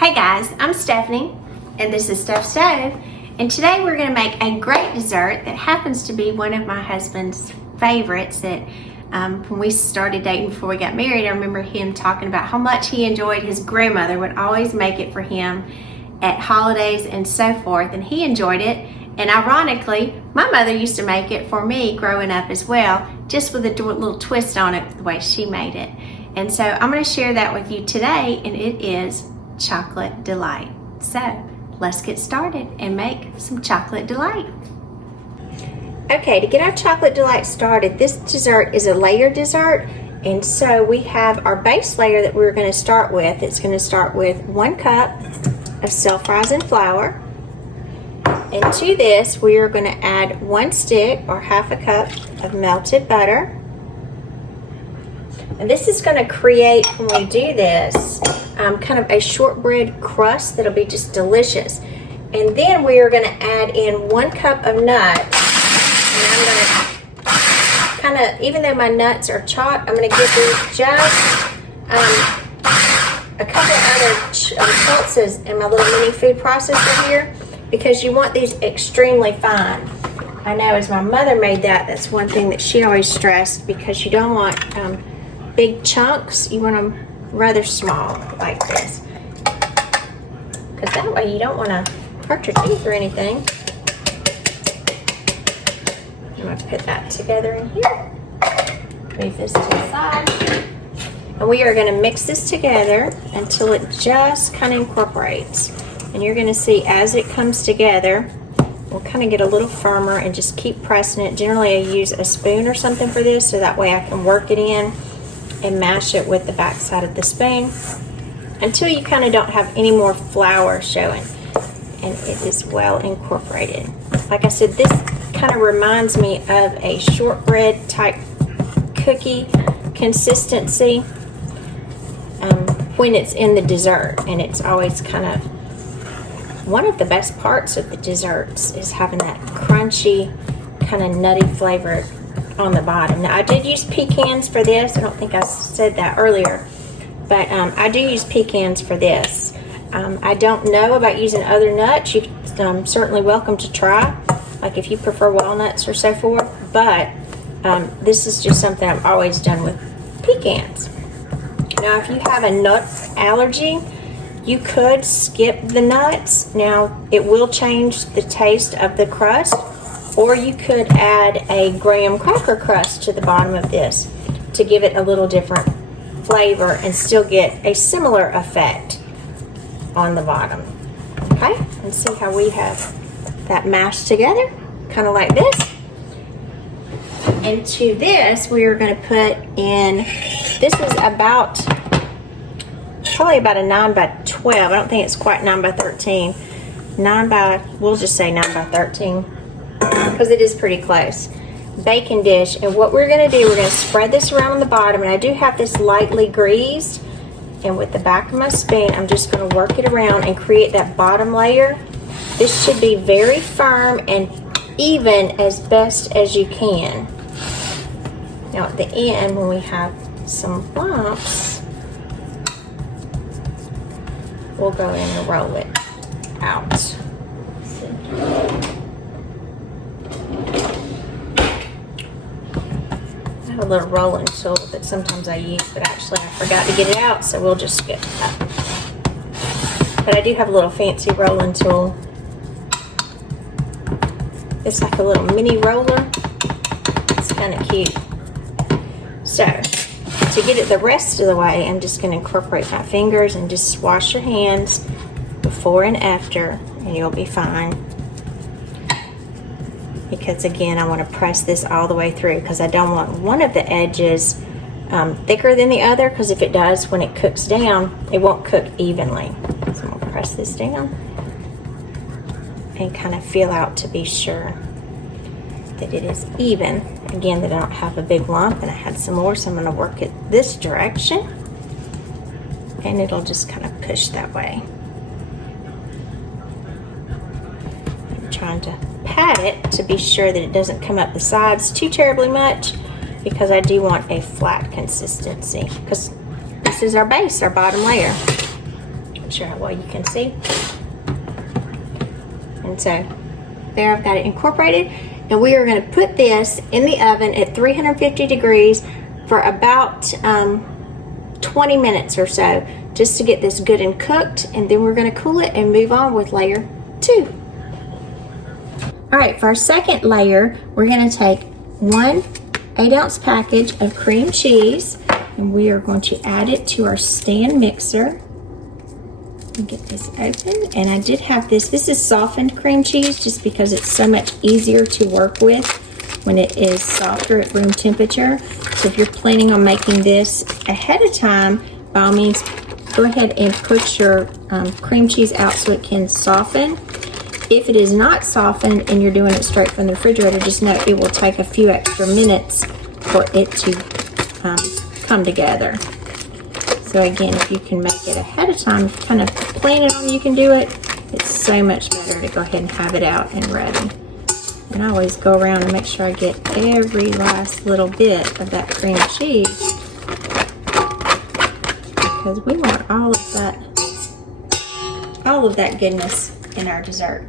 Hey guys, I'm Stephanie and this is Steph's Stove, and today we're going to make a great dessert that happens to be one of my husband's favorites. That when we started dating before we got married, I remember him talking about how much he enjoyed his grandmother would always make it for him at holidays and so forth, and he enjoyed it. And ironically, my mother used to make it for me growing up as well, just with a little twist on it the way she made it. And so I'm going to share that with you today, and it is chocolate delight. So let's get started and make some chocolate delight. Okay, to get our chocolate delight started, this dessert is a layered dessert, and so we have our base layer that we're going to start with. It's going to start with 1 cup of self-rising flour, and to this we are going to add 1 stick or half a cup of melted butter. And this is going to create, when we do this, kind of a shortbread crust that'll be just delicious. And then we are going to add in 1 cup of nuts. And I'm going to kind of, even though my nuts are chopped, I'm going to give these just a couple other pulses in my little mini food processor here, because you want these extremely fine. I know as my mother made that's one thing that she always stressed, because you don't want big chunks. You want them rather small like this, because that way you don't want to hurt your teeth or anything. I'm going to put that together in here. Move this to the side. And we are going to mix this together until it just kind of incorporates. And you're going to see as it comes together, we'll kind of get a little firmer and just keep pressing it. Generally I use a spoon or something for this, so that way I can work it in and mash it with the back side of the spoon until you kind of don't have any more flour showing and it is well incorporated. Like I said, this kind of reminds me of a shortbread type cookie consistency when it's in the dessert, and it's always kind of one of the best parts of the desserts is having that crunchy kind of nutty flavor on the bottom. Now I did use pecans for this. I don't think I said that earlier, but I do use pecans for this. I don't know about using other nuts. You're certainly welcome to try, like if you prefer walnuts or so forth, but this is just something I've always done with pecans. Now if you have a nut allergy, you could skip the nuts. Now it will change the taste of the crust, or you could add a graham cracker crust to the bottom of this to give it a little different flavor and still get a similar effect on the bottom. Okay, and see how we have that mashed together, kind of like this. And to this we are going to put in, this is probably about a 9 by 12. I don't think it's quite 9 by 13. We'll just say 9 by 13. Because it is pretty close. Bacon dish, and what we're going to do, we're going to spread this around on the bottom, and I do have this lightly greased, and with the back of my spoon I'm just going to work it around and create that bottom layer. This should be very firm and even as best as you can. Now at the end, when we have some lumps, we'll go in and roll it out. A little rolling tool that sometimes I use, but actually I forgot to get it out, so we'll just skip that. But I do have a little fancy rolling tool. It's like a little mini roller. It's kind of cute. So to get it the rest of the way, I'm just going to incorporate my fingers and just wash your hands before and after, and you'll be fine. Because again, I want to press this all the way through, because I don't want one of the edges thicker than the other, because if it does, when it cooks down, it won't cook evenly. So I'm going to press this down and kind of feel out to be sure that it is even. Again, that I don't have a big lump, and I had some more, so I'm going to work it this direction, and it'll just kind of push that way. I'm trying to pat it to be sure that it doesn't come up the sides too terribly much, because I do want a flat consistency, because this is our base, our bottom layer. not sure how well you can see. And so there I've got it incorporated. And we are going to put this in the oven at 350 degrees for about 20 minutes or so, just to get this good and cooked. And then we're going to cool it and move on with layer 2. All right, for our second layer, we're going to take 1 8-ounce package of cream cheese, and we are going to add it to our stand mixer. Get this open. And I did have this is softened cream cheese, just because it's so much easier to work with when it is softer at room temperature. So if you're planning on making this ahead of time, by all means go ahead and put your cream cheese out so it can soften. If it is not softened and you're doing it straight from the refrigerator, just know it will take a few extra minutes for it to come together. So again, if you can make it ahead of time, if you kind of plan it on, you can do it. It's so much better to go ahead and have it out and ready. And I always go around and make sure I get every last little bit of that cream cheese, because we want all of that goodness in our dessert.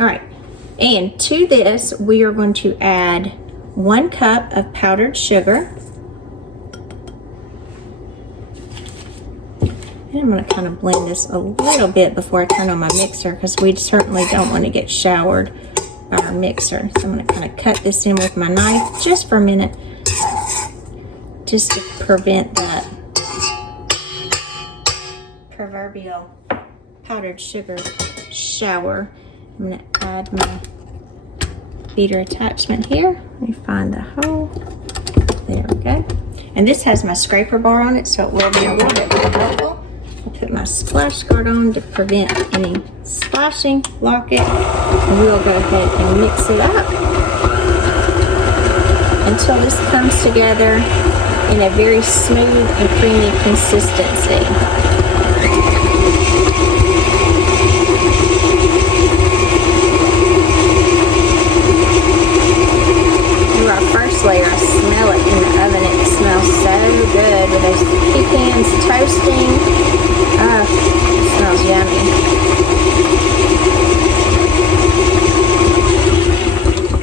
All right, and to this we are going to add 1 cup of powdered sugar. And I'm going to kind of blend this a little bit before I turn on my mixer, because we certainly don't want to get showered by our mixer. So I'm going to kind of cut this in with my knife just for a minute, just to prevent that proverbial powdered sugar shower. I'm going to add my beater attachment here. Let me find the hole. There we go. And this has my scraper bar on it, so it will be a little bit more helpful. I'll put my splash guard on to prevent any splashing, lock it, and we'll go ahead and mix it up until this comes together in a very smooth and creamy consistency. Do our first layer, I smell it in the oven. It smells so good with those pecans toasting. It smells yummy.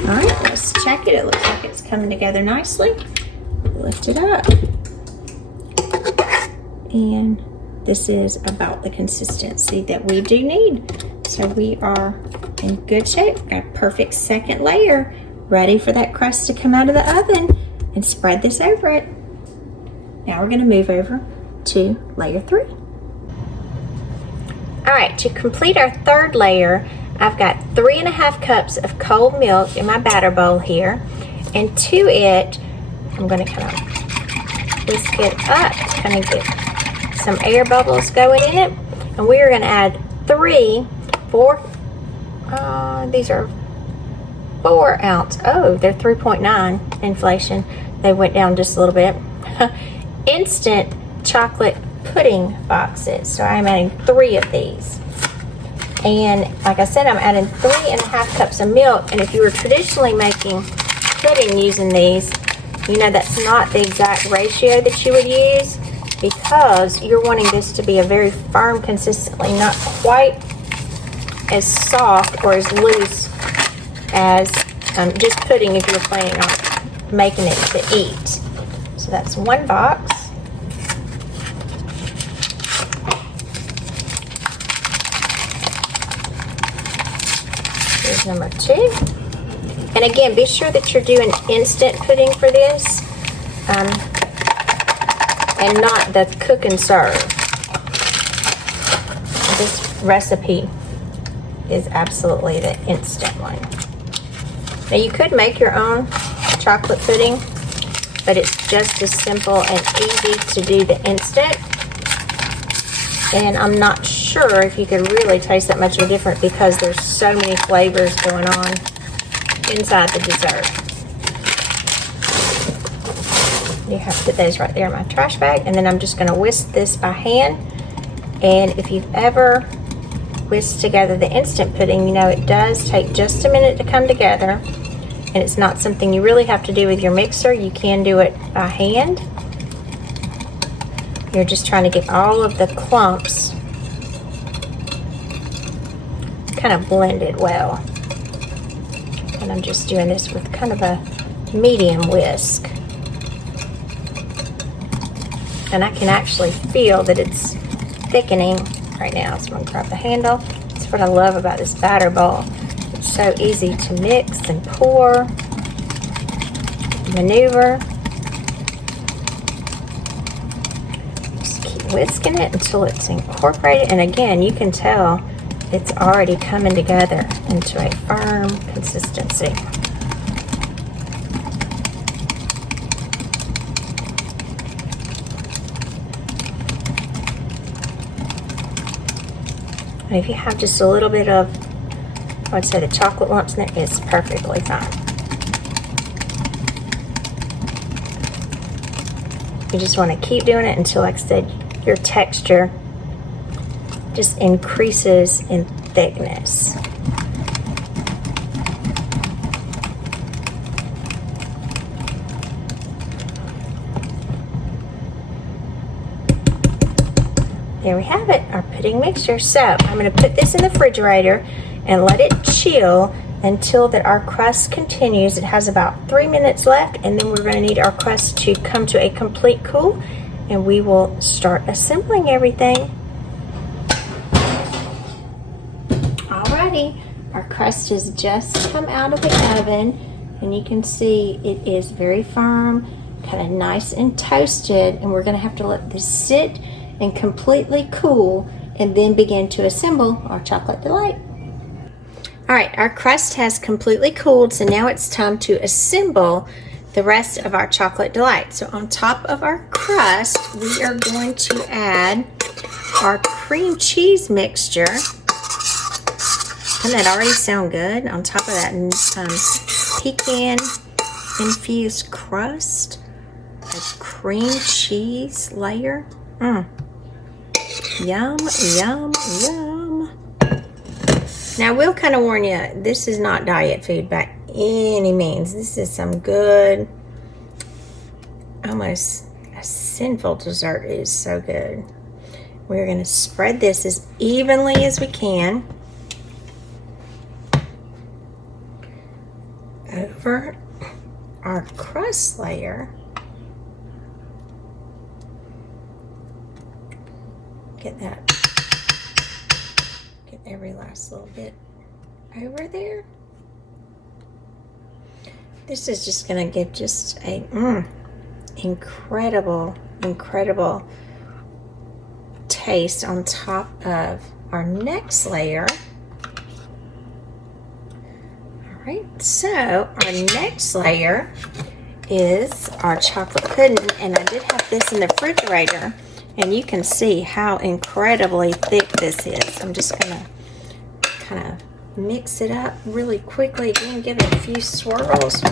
All right, let's check it. It looks like it's coming together nicely. Lift it up. And this is about the consistency that we do need. So we are in good shape. Got a perfect second layer, ready for that crust to come out of the oven, and spread this over it. Now we're going to move over to layer 3. All right, to complete our third layer, I've got 3.5 cups of cold milk in my batter bowl here, and to it, I'm going to kind of whisk it up to kind of get some air bubbles going in it, and we are going to add these are 4 ounce. Oh, they're 3.9 inflation. They went down just a little bit. Instant chocolate pudding boxes. So I'm adding 3 of these. And like I said, I'm adding 3.5 cups of milk. And if you were traditionally making pudding using these, you know that's not the exact ratio that you would use, because you're wanting this to be a very firm consistency, not quite as soft or as loose as just pudding if you're planning on making it to eat. So that's 1 box. Here's number 2. And again, be sure that you're doing instant pudding for this, and not the cook and serve. This recipe is absolutely the instant one. Now you could make your own chocolate pudding, but it's just as simple and easy to do the instant. And I'm not sure if you could really taste that much of a difference, because there's so many flavors going on inside the dessert. You have to put those right there in my trash bag, and then I'm just going to whisk this by hand. And if you've ever whisked together the instant pudding, you know it does take just a minute to come together, and it's not something you really have to do with your mixer. You can do it by hand. You're just trying to get all of the clumps kind of blended well. And I'm just doing this with kind of a medium whisk. And I can actually feel that it's thickening right now. So I'm gonna grab the handle. That's what I love about this batter bowl. It's so easy to mix and pour, maneuver. Just keep whisking it until it's incorporated. And again, you can tell it's already coming together into a firm consistency. And if you have just a little bit of, I would say, the chocolate lumps in there, it's perfectly fine. You just want to keep doing it until, like I said, your texture just increases in thickness. There we have it, our pudding mixture. So I'm going to put this in the refrigerator and let it chill until that our crust continues. It has about 3 minutes left, and then we're going to need our crust to come to a complete cool, and we will start assembling everything. Alrighty, our crust has just come out of the oven, and you can see it is very firm, kind of nice and toasted, and we're going to have to let this sit and completely cool and then begin to assemble our chocolate delight. Alright, our crust has completely cooled, so now it's time to assemble the rest of our chocolate delight. So on top of our crust, we are going to add our cream cheese mixture. Doesn't that already sound good? On top of that pecan infused crust, a cream cheese layer. Yum, yum, yum. Now, I will kind of warn you, this is not diet food by any means. This is some good, almost a sinful dessert. It is so good. We're going to spread this as evenly as we can over our crust layer. Get every last little bit over there. This is just going to give just a incredible taste on top of our next layer. All right, so our next layer is our chocolate pudding, and I did have this in the refrigerator, and you can see how incredibly thick this is. I'm just going to kind of mix it up really quickly again, give it a few swirls,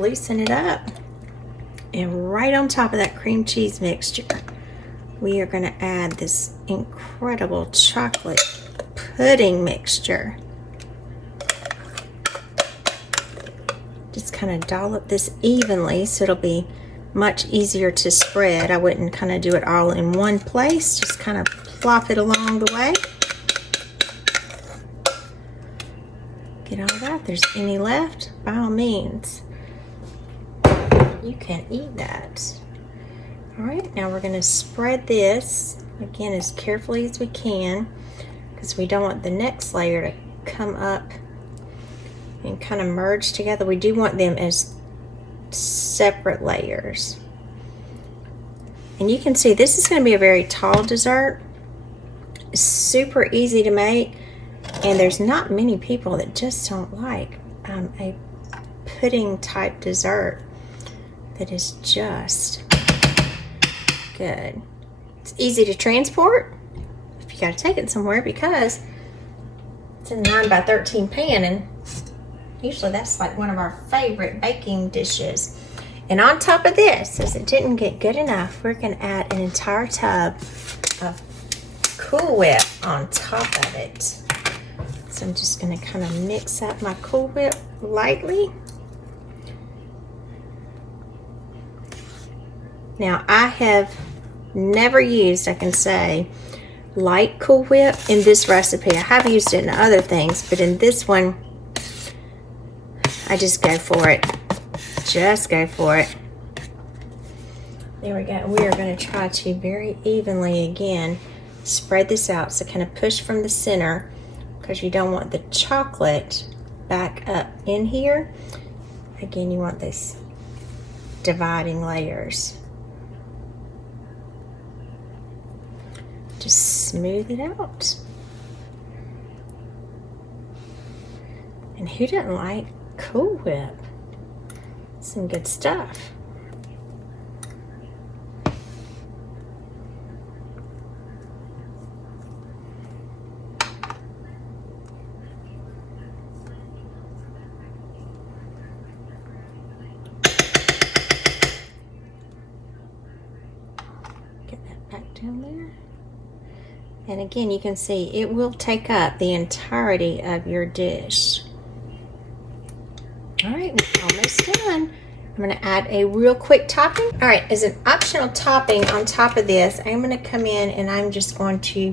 loosen it up, and right on top of that cream cheese mixture, we are going to add this incredible chocolate pudding mixture. Just kind of dollop this evenly so it'll be much easier to spread. I wouldn't kind of do it all in one place, just kind of plop it along the way. Get all that. If there's any left, by all means, you can eat that. All right, now we're going to spread this again as carefully as we can, because we don't want the next layer to come up and kind of merge together. We do want them as separate layers. And you can see this is going to be a very tall dessert. It's super easy to make, and there's not many people that just don't like a pudding type dessert that is just good. It's easy to transport if you got to take it somewhere, because it's in a 9x13 pan, and usually that's like one of our favorite baking dishes. And on top of this, as it didn't get good enough, we're going to add an entire tub of Cool Whip on top of it. So I'm just going to kind of mix up my Cool Whip lightly. Now, I have never used, I can say, light Cool Whip in this recipe. I have used it in other things, but in this one, I just go for it. Just go for it. There we go. We are going to try to very evenly again spread this out. So kind of push from the center, because you don't want the chocolate back up in here. Again, you want this dividing layers. Just smooth it out. And who doesn't like Cool Whip? Some good stuff. Get that back down there. And again, you can see it will take up the entirety of your dish. All right, we're almost done. I'm going to add a real quick topping. All right, as an optional topping on top of this, I'm going to come in and I'm just going to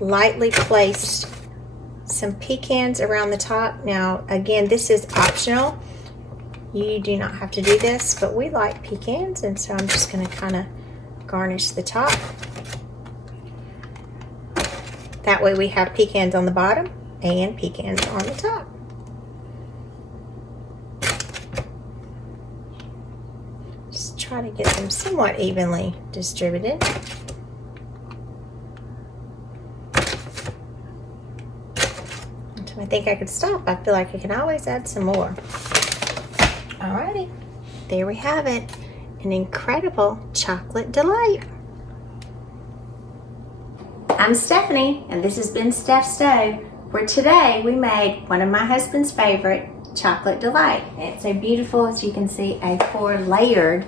lightly place some pecans around the top. Now, again, this is optional. You do not have to do this, but we like pecans, and so I'm just going to kind of garnish the top. That way we have pecans on the bottom and pecans on the top. Just try to get them somewhat evenly distributed. Until I think I could stop, I feel like I can always add some more. Alrighty, there we have it. An incredible chocolate delight. I'm Stephanie, and this has been Steph's Stove, where today we made one of my husband's favorite, chocolate delight. It's a beautiful, as you can see, a 4-layered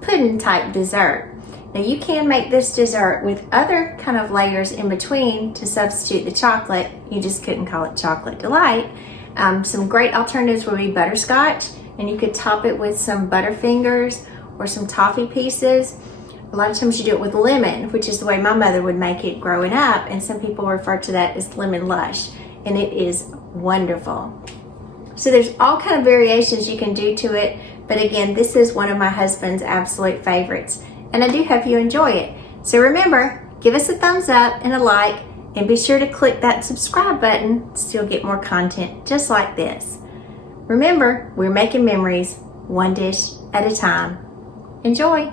pudding type dessert. Now you can make this dessert with other kind of layers in between to substitute the chocolate. You just couldn't call it chocolate delight. Some great alternatives would be butterscotch, and you could top it with some Butterfingers or some toffee pieces. A lot of times you do it with lemon, which is the way my mother would make it growing up, and some people refer to that as lemon lush, and it is wonderful. So there's all kind of variations you can do to it, but again, this is one of my husband's absolute favorites, and I do hope you enjoy it. So remember, give us a thumbs up and a like, and be sure to click that subscribe button so you'll get more content just like this. Remember, we're making memories one dish at a time. Enjoy!